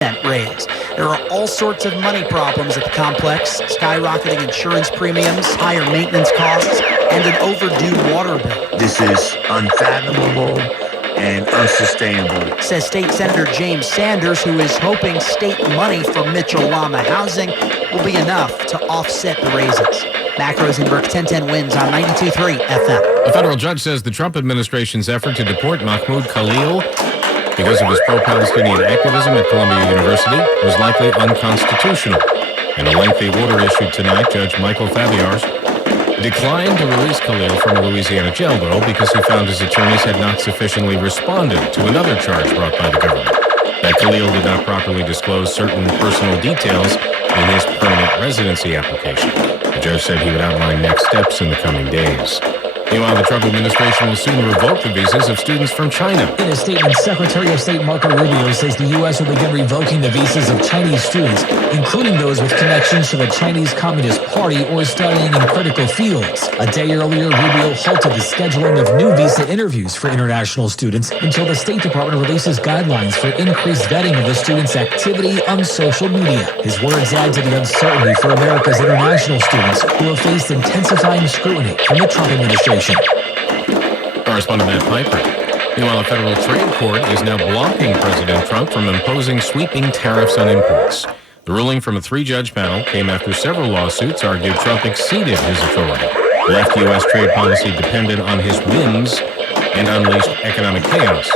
raise. There are all sorts of money problems at the complex, skyrocketing insurance premiums, higher maintenance costs, and an overdue water bill. This is unfathomable and unsustainable, says State Senator James Sanders, who is hoping state money for Mitchell-Lama housing will be enough to offset the raises. Mac Rosenberg, 1010 wins on 92.3 FM. A federal judge says the Trump administration's effort to deport Mahmoud Khalil because of his pro-Palestinian activism at Columbia University was likely unconstitutional. In a lengthy order issued tonight, Judge Michael Fabiars declined to release Khalil from a Louisiana jail, though, because he found his attorneys had not sufficiently responded to another charge brought by the government, that Khalil did not properly disclose certain personal details in his permanent residency application. The judge said he would outline next steps in the coming days. Meanwhile, the Trump administration will soon revoke the visas of students from China. In a statement, Secretary of State Marco Rubio says the U.S. will begin revoking the visas of Chinese students, including those with connections to the Chinese Communist Party or studying in critical fields. A day earlier, Rubio halted the scheduling of new visa interviews for international students until the State Department releases guidelines for increased vetting of the students' activity on social media. His words add to the uncertainty for America's international students who have faced intensifying scrutiny from the Trump administration. Correspondent Matt Piper. Meanwhile, a federal trade court is now blocking President Trump from imposing sweeping tariffs on imports. The ruling from a three-judge panel came after several lawsuits argued Trump exceeded his authority, left U.S. trade policy dependent on his whims, and unleashed economic chaos.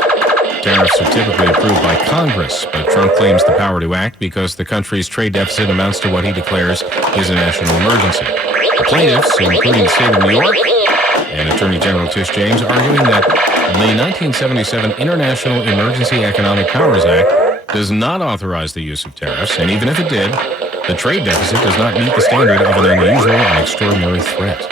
Tariffs are typically approved by Congress, but Trump claims the power to act because the country's trade deficit amounts to what he declares is a national emergency. The plaintiffs, including the state of New York, and Attorney General Tish James, arguing that the 1977 International Emergency Economic Powers Act does not authorize the use of tariffs, and even if it did, the trade deficit does not meet the standard of an unusual and extraordinary threat.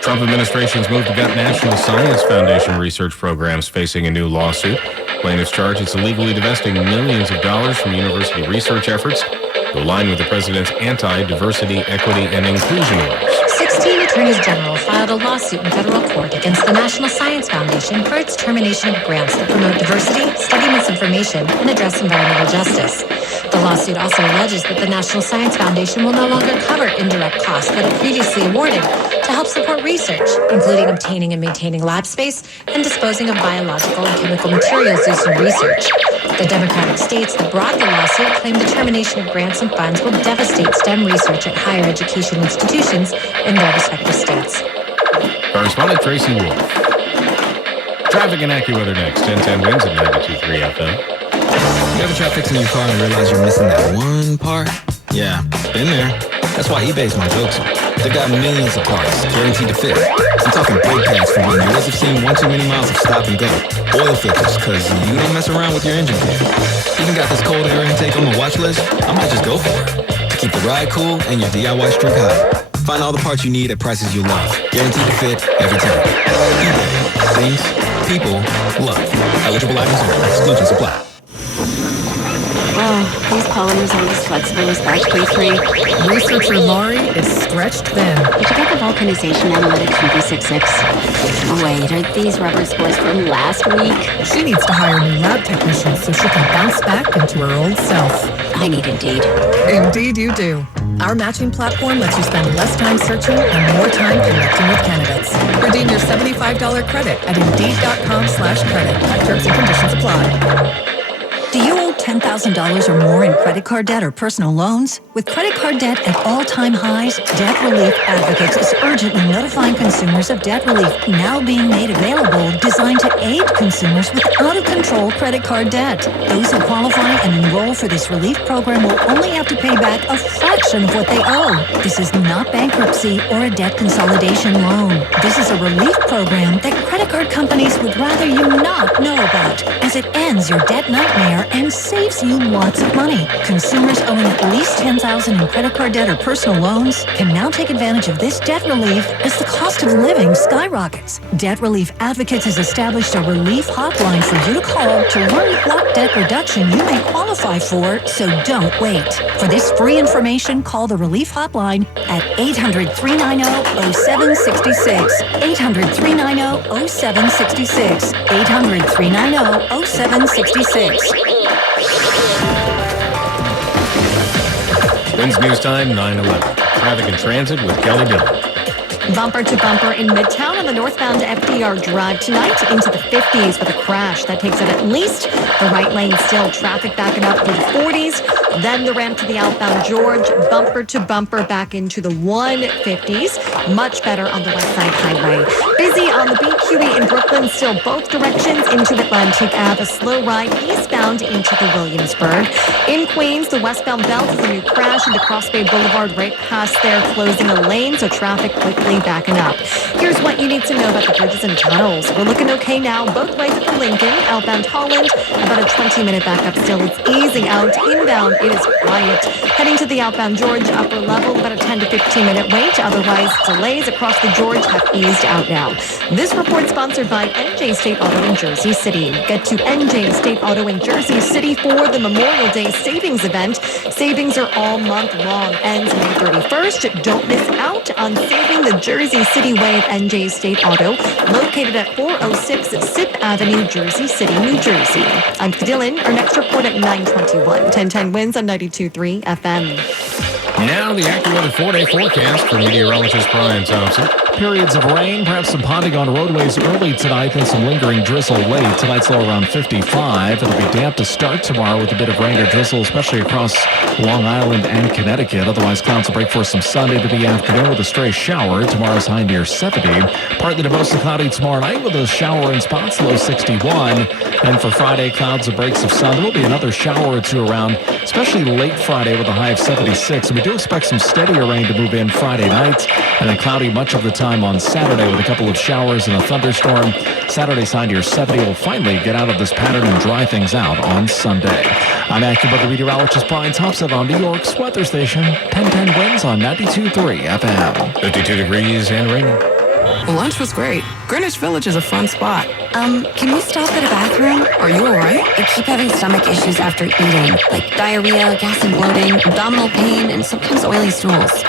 Trump administration's move to gut National Science Foundation research programs facing a new lawsuit. Plaintiffs charge it's illegally divesting millions of dollars from university research efforts to align with the president's anti-diversity, equity, and inclusion orders. 16 attorneys general filed a lawsuit in federal court against the National Science Foundation for its termination of grants that promote diversity, study misinformation, and address environmental justice. The lawsuit also alleges that the National Science Foundation will no longer cover indirect costs that it previously awarded to help support research, including obtaining and maintaining lab space and disposing of biological and chemical materials used in research. The Democratic states that brought the lawsuit claim the termination of grants and funds will devastate STEM research at higher education institutions in their respective states. Correspondent Tracy Wolf. Traffic and AccuWeather next. 1010 wins at 92.3 FM. You ever try fixing your car and realize you're missing that one part? Yeah, been there. That's why eBay's my go-to. They got millions of parts, guaranteed to fit. I'm talking brake pads for when yours have seen one too many miles of stop and go. Oil filters, cause you don't mess around with your engine care. Even got this cold air intake on my watch list. I might just go for it. To keep the ride cool and your DIY streak high. Find all the parts you need at prices you love. Guaranteed to fit every time. eBay. Things, people, love. Eligible items only. Exclusions apply. Oh, these polymers aren't as flexible as batch K3. Researcher Laurie is stretched thin. Did you get the vulcanization analytics from B66? Wait, are these rubber spores from last week? She needs to hire new lab technicians so she can bounce back into her old self. I need Indeed. Indeed you do. Our matching platform lets you spend less time searching and more time connecting with candidates. Redeem your $75 credit at Indeed.com/credit. Terms and conditions apply. Do you owe $10,000 or more in credit card debt or personal loans? With credit card debt at all-time highs, Debt Relief Advocates is urgently notifying consumers of debt relief now being made available, designed to aid consumers with out-of-control credit card debt. Those who qualify and enroll for this relief program will only have to pay back a fraction of what they owe. This is not bankruptcy or a debt consolidation loan. This is a relief program that credit card companies would rather you not know about, as it ends your debt nightmare and saves you lots of money. Consumers owing at least $10,000 in credit card debt or personal loans can now take advantage of this debt relief as the cost of living skyrockets. Debt Relief Advocates has established a relief hotline for you to call to learn what debt reduction you may qualify for, so don't wait. For this free information, call the relief hotline at 800-390-0766, 800-390-0766, 800-390-0766. Wins News Time, 9:11. Traffic and transit with Kelly Dillon. Bumper to bumper in Midtown on the northbound FDR Drive tonight into the 50s with a crash that takes it at least the right lane still. Traffic backing up through the 40s. Then the ramp to the outbound George, bumper to bumper back into the 150s. Much better on the West Side Highway. Busy on the BQE in Brooklyn, still both directions into Atlantic Ave. A slow ride eastbound into the Williamsburg. In Queens, the westbound belt is a new crash into Cross Bay Boulevard right past there, closing a lane, so traffic quickly backing up. Here's what you need to know about the bridges and tunnels. We're looking okay now, both ways at the Lincoln, outbound Holland, about a 20-minute backup still. It's easing out. Inbound, it is quiet. Heading to the outbound George upper level, about a 10 to 15-minute wait. Otherwise, delays across the George have eased out now. This report sponsored by NJ State Auto in Jersey City. Get to NJ State Auto in Jersey City for the Memorial Day Savings Event. Savings are all month long. Ends May 31st. Don't miss out on saving the Jersey City way at NJ State Auto, located at 406 Sip Avenue, Jersey City, New Jersey. I'm Dillon. Our next report at 9:21. 1010 wins on 92.3 FM. Now the AccuWeather 4-day forecast for meteorologist Brian Thompson. Periods of rain, perhaps some ponding on roadways early tonight, then some lingering drizzle late. Tonight's low around 55. It'll be damp to start tomorrow with a bit of rain or drizzle, especially across Long Island and Connecticut. Otherwise, clouds will break for some sun into the afternoon with a stray shower. Tomorrow's high near 70. Partly to mostly cloudy tomorrow night with a shower in spots, low 61. And for Friday, clouds and breaks of sun. There will be another shower or two around, especially late Friday with a high of 76. And we do expect some steadier rain to move in Friday night, and then cloudy much of the time on Saturday with a couple of showers and a thunderstorm. Saturday's high near 70 will finally get out of this pattern and dry things out on Sunday. I'm AccuWeather meteorologist Brian Thompson on New York's weather station. 1010 wins on 92.3 FM. 52 degrees and raining. Lunch was great. Greenwich Village is a fun spot. Can we stop at a bathroom? Are you all right? I keep having stomach issues after eating, like diarrhea, gas and bloating, abdominal pain, and sometimes oily stools.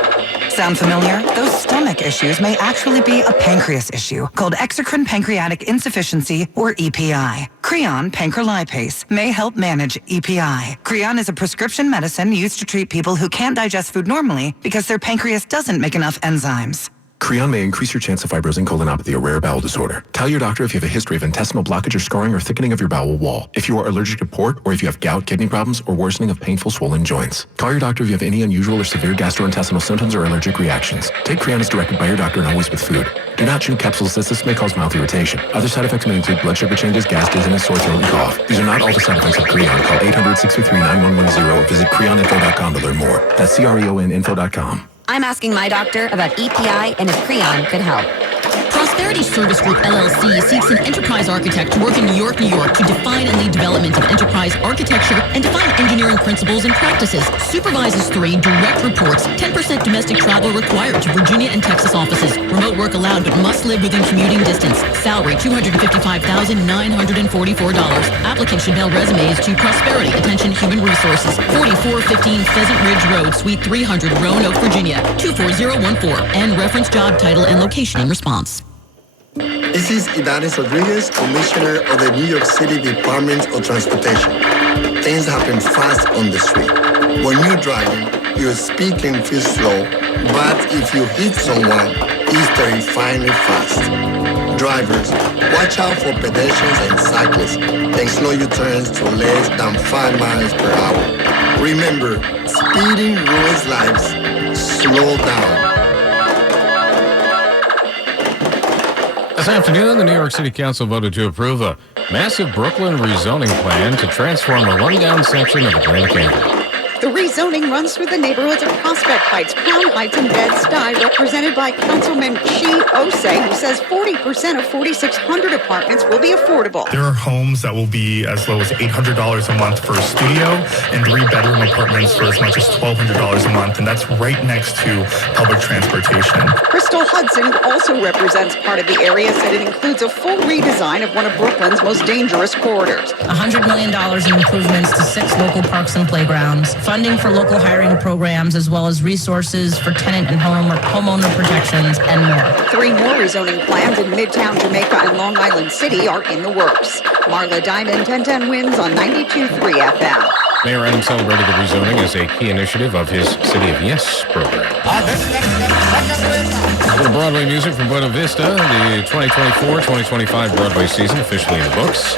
Sound familiar? Those stomach issues may actually be a pancreas issue called exocrine pancreatic insufficiency, or EPI. Creon pancrelipase may help manage EPI. Creon is a prescription medicine used to treat people who can't digest food normally because their pancreas doesn't make enough enzymes. Creon may increase your chance of fibrosing colonopathy, a rare bowel disorder. Tell your doctor if you have a history of intestinal blockage or scarring or thickening of your bowel wall, if you are allergic to pork, or if you have gout, kidney problems, or worsening of painful swollen joints. Call your doctor if you have any unusual or severe gastrointestinal symptoms or allergic reactions. Take Creon as directed by your doctor and always with food. Do not chew capsules as this may cause mouth irritation. Other side effects may include blood sugar changes, gas, dizziness, sore throat, and cough. These are not all the side effects of Creon. Call 800-623-9110 or visit creoninfo.com to learn more. That's creoninfo.com. I'm asking my doctor about EPI and if Creon could help. Prosperity Service Group, LLC, seeks an enterprise architect to work in New York, to define and lead development of enterprise architecture and define engineering principles and practices. Supervises 3 direct reports, 10% domestic travel required to Virginia and Texas offices. Remote work allowed but must live within commuting distance. Salary, $255,944. Applicants should mail resumes to Prosperity, attention Human Resources, 4415 Pheasant Ridge Road, Suite 300, Roanoke, Virginia, 24014, and reference job title and location in response. This is Idanis Rodriguez, Commissioner of the New York City Department of Transportation. Things happen fast on the street. When you're driving, your speed can feel slow, but if you hit someone, it's terrifyingly fast. Drivers, watch out for pedestrians and cyclists, and slow your turns to less than 5 miles per hour. Remember, speeding ruins lives. Slow down. This afternoon, the New York City Council voted to approve a massive Brooklyn rezoning plan to transform a rundown section of Atlantic Avenue. The rezoning runs through the neighborhoods of Prospect Heights, Crown Heights, and Bed-Stuy, represented by Councilman Chi Osei, who says 40% of 4,600 apartments will be affordable. There are homes that will be as low as $800 a month for a studio and 3-bedroom apartments for as much as $1,200 a month, and that's right next to public transportation. Crystal Hudson also represents part of the area, said it includes a full redesign of one of Brooklyn's most dangerous corridors. $100 million in improvements to 6 local parks and playgrounds, funding for local hiring programs, as well as resources for tenant and homeowner protections, and more. 3 more rezoning plans in Midtown Jamaica and Long Island City are in the works. Marla Diamond, 1010 wins on 92.3 FM. Mayor Adams celebrated the rezoning as a key initiative of his City of Yes program. A little Broadway music from Buena Vista. The 2024-2025 Broadway season officially in the books.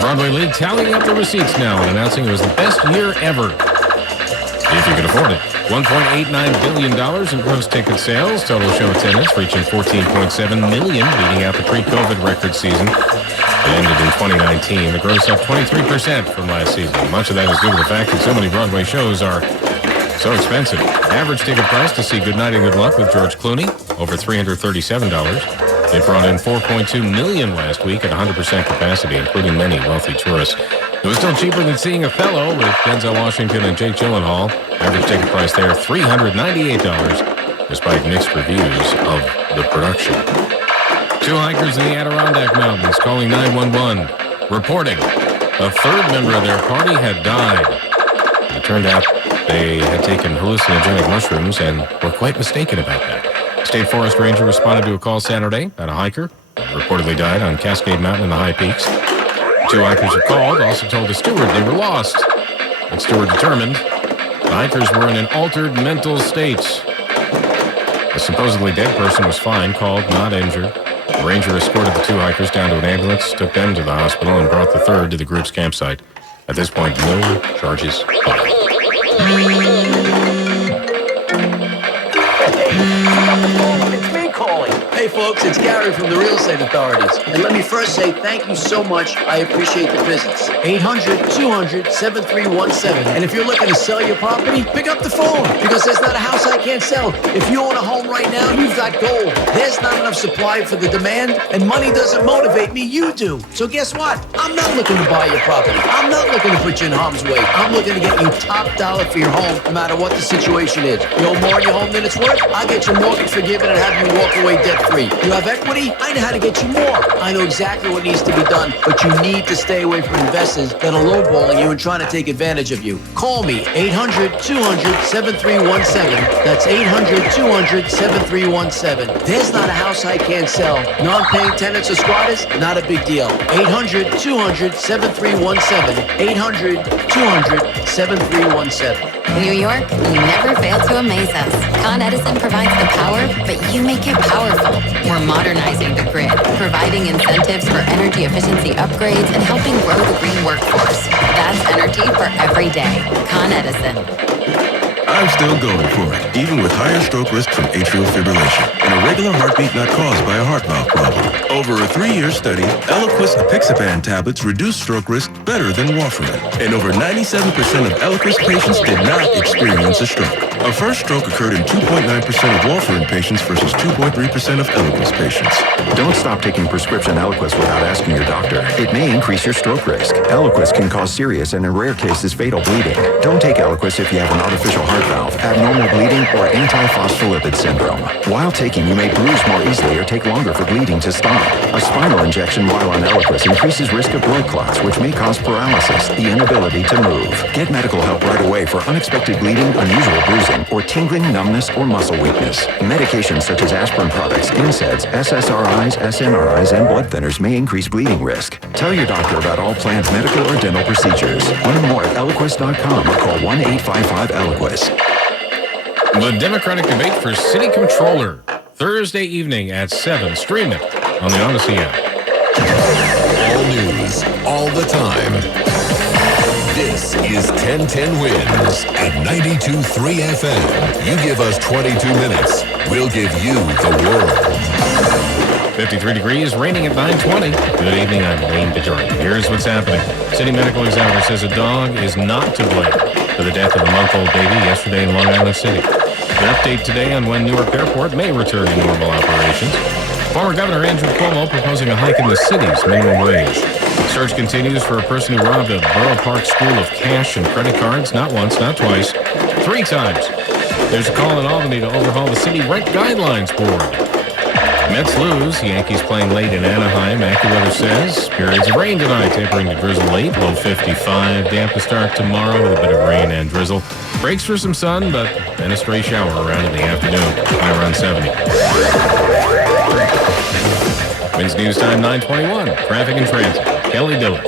Broadway League tallying up the receipts now and announcing it was the best year ever, if you could afford it. $1.89 billion in gross ticket sales. Total show attendance reaching 14.7 million, beating out the pre-COVID record season. It ended in 2019. The gross up 23% from last season. Much of that is due to the fact that so many Broadway shows are so expensive. Average ticket price to see Good Night and Good Luck with George Clooney, over $337. They brought in 4.2 million last week at 100% capacity, including many wealthy tourists. It was still cheaper than seeing Othello with Denzel Washington and Jake Gyllenhaal. Average ticket price there, $398, despite mixed reviews of the production. Two hikers in the Adirondack Mountains calling 911, reporting a third member of their party had died. It turned out they had taken hallucinogenic mushrooms and were quite mistaken about that. State Forest Ranger responded to a call Saturday about a hiker who reportedly died on Cascade Mountain in the high peaks. Two hikers who called also told the steward they were lost. The steward determined the hikers were in an altered mental state. The supposedly dead person was fine, called, not injured. The ranger escorted the two hikers down to an ambulance, took them to the hospital, and brought the third to the group's campsite. At this point, no charges filed. It's me calling. Hey folks, it's Gary from the Real Estate Authorities. And let me first say thank you so much. I appreciate the business. 800-200-7317. And if you're looking to sell your property, pick up the phone because there's not a house I can't sell. If you own a home right now, you've got gold. There's not enough supply for the demand, and money doesn't motivate me, you do. So guess what? I'm not looking to buy your property. I'm not looking to put you in harm's way. I'm looking to get you top dollar for your home, no matter what the situation is. You owe more in your home than it's worth? I'll get your mortgage forgiven and have you walk away debt-free. You have equity? I know how to get you more. I know exactly what needs to be done, but you need to stay away from investors that are lowballing you and trying to take advantage of you. Call me, 800-200-7317. That's 800-200-7317. There's not a house I can't sell. Non-paying tenants or squatters? Not a big deal. 800-200-7317. 800-200-7317. New York, you never fail to amaze us. Con Edison provides the power, but you make it powerful. We're modernizing the grid, providing incentives for energy efficiency upgrades, and helping grow the green workforce. That's energy for every day. Con Edison. I'm still going for it, even with higher stroke risk from atrial fibrillation and a regular heartbeat not caused by a heart valve problem. Over a 3-year study, Eliquis apixaban tablets reduced stroke risk better than warfarin, and over 97% of Eliquis patients did not experience a stroke. A first stroke occurred in 2.9% of warfarin patients versus 2.3% of Eliquis patients. Don't stop taking prescription Eliquis without asking your doctor. It may increase your stroke risk. Eliquis can cause serious and in rare cases fatal bleeding. Don't take Eliquis if you have an artificial heart valve, abnormal bleeding, or antiphospholipid syndrome. While taking, you may bruise more easily or take longer for bleeding to stop. A spinal injection while on Eliquis increases risk of blood clots, which may cause paralysis, the inability to move. Get medical help right away for unexpected bleeding, unusual bruising, or tingling, numbness, or muscle weakness. Medications such as aspirin products, NSAIDs, SSRIs, SNRIs, and blood thinners may increase bleeding risk. Tell your doctor about all planned medical or dental procedures. Learn more at Eliquis.com or call 1-855-ELIQUIS. The Democratic debate for City Controller, Thursday evening at 7. Stream it on the Odyssey app. All news, all the time. This is 1010 Wins at 92.3 FM. You give us 22 minutes, we'll give you the world. 53 degrees, raining at 9:20. Good evening, I'm Wayne Bajorni. Here's what's happening. City medical examiner says a dog is not to blame for the death of a month-old baby yesterday in Long Island City. An update today on when Newark Airport may return to normal operations. Former Governor Andrew Cuomo proposing a hike in the city's minimum wage. Search continues for a person who robbed a Borough Park school of cash and credit cards, not once, not twice, 3 times. There's a call in Albany to overhaul the city rent guidelines board. Mets lose. Yankees playing late in Anaheim. AccuWeather says periods of rain tonight, tapering to drizzle late, low 55. Damp to start tomorrow with a bit of rain and drizzle. Breaks for some sun, but then a stray shower around in the afternoon. High around 70. Winds News Time 9:21. Traffic and transit. Kelly Dillon.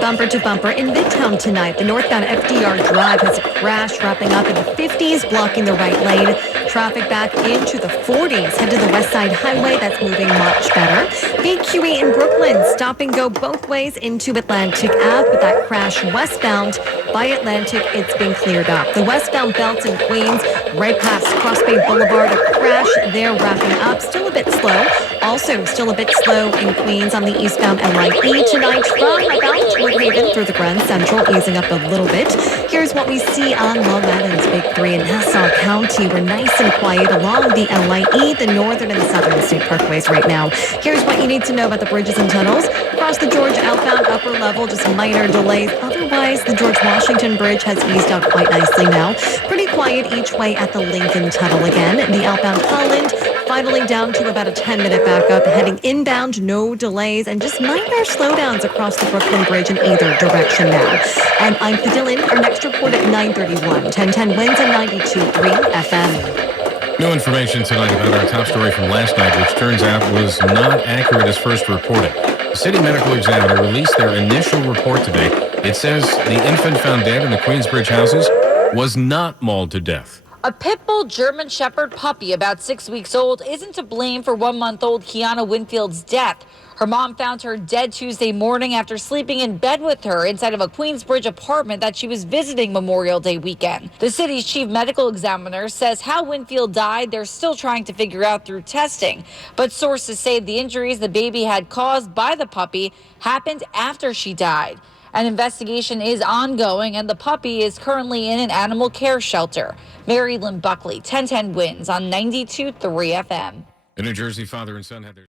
Bumper to bumper in Midtown tonight. The northbound FDR Drive has a crash wrapping up in the 50s, blocking the right lane. Traffic back into the 40s. Head to the West Side Highway. That's moving much better. BQE in Brooklyn, stop and go both ways into Atlantic Ave, but that crash westbound by Atlantic, it's been cleared up. The westbound belt in Queens, right past Cross Bay Boulevard, a crash there wrapping up. Still a bit slow. Also, still a bit slow in Queens on the eastbound LIE tonight from about Woodhaven through the Grand Central, easing up a little bit. Here's what we see on Long Island's Big Three in Nassau County. We're nice and quiet along the LIE, the northern and the southern state parkways right now. Here's what you need to know about the bridges and tunnels. Across the George outbound upper level, just minor delays. Otherwise, the George Washington Bridge has eased out quite nicely now. Pretty quiet each way at the Lincoln Tunnel again. The outbound Holland finally down to about a 10-minute backup. Heading inbound, no delays, and just minor slowdowns across the Brooklyn Bridge in either direction now. And I'm Padillin. Our next report at 9:31. 1010 wins and 92.3 FM. New information tonight about our top story from last night, which turns out was not accurate as first reported. The city medical examiner released their initial report today. It says the infant found dead in the Queensbridge houses was not mauled to death. A pit bull German Shepherd puppy about 6 weeks old isn't to blame for 1-month-old Kiana Winfield's death. Her mom found her dead Tuesday morning after sleeping in bed with her inside of a Queensbridge apartment that she was visiting Memorial Day weekend. The city's chief medical examiner says how Winfield died, they're still trying to figure out through testing. But sources say the injuries the baby had caused by the puppy happened after she died. An investigation is ongoing, and the puppy is currently in an animal care shelter. Mary Lynn Buckley, 1010 wins on 92.3 FM. The New Jersey father and son had their